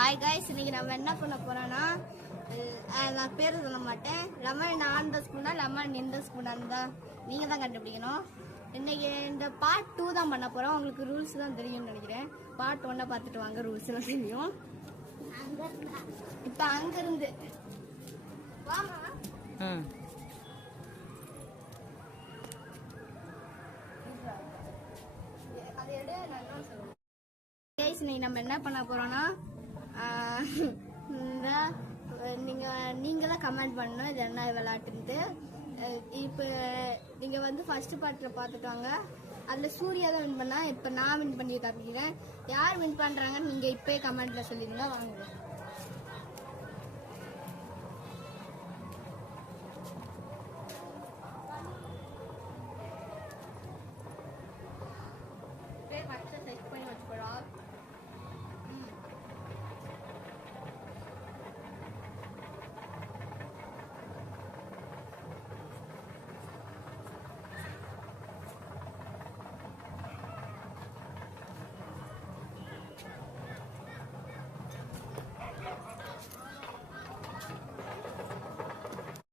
Hi guys, இன்னைக்கு நம்ம என்ன பண்ண போறோம்னா, நான் பேர் சொல்ல மாட்டேன். லெமன் ஆன் த ஸ்பூனா லெமன் இன் த ஸ்பூனா தான் நீங்க தான் கண்டுபிடிக்கணும். இன்னைக்கு இந்த பார்ட் 2 தான் பண்ண போறோம். உங்களுக்கு ரூல்ஸ் தான் தெரியும்னு நினைக்கிறேன். பார்ட் 1 பார்த்துட்டு வாங்க, ரூல்ஸ் எல்லாம் தெரியும். இப்ப அங்க இருந்து வாமா. இன்னைக்கு நம்ம என்ன பண்ண போறோம்னா, நீங்க தான் கமெண்ட் பண்ணணும் இது என்ன விளையாட்டுன்ட்டு. இப்போ நீங்க வந்து ஃபர்ஸ்ட் பார்ட்ல பார்த்துட்டாங்க, அதுல சூர்யா தான் வின் பண்ணா. இப்போ நான் வின் பண்ணி காமிக்கிறேன். யார் வின் பண்றாங்கன்னு நீங்க இப்பயே கமெண்ட்ல சொல்லிடுங்க. வாங்க.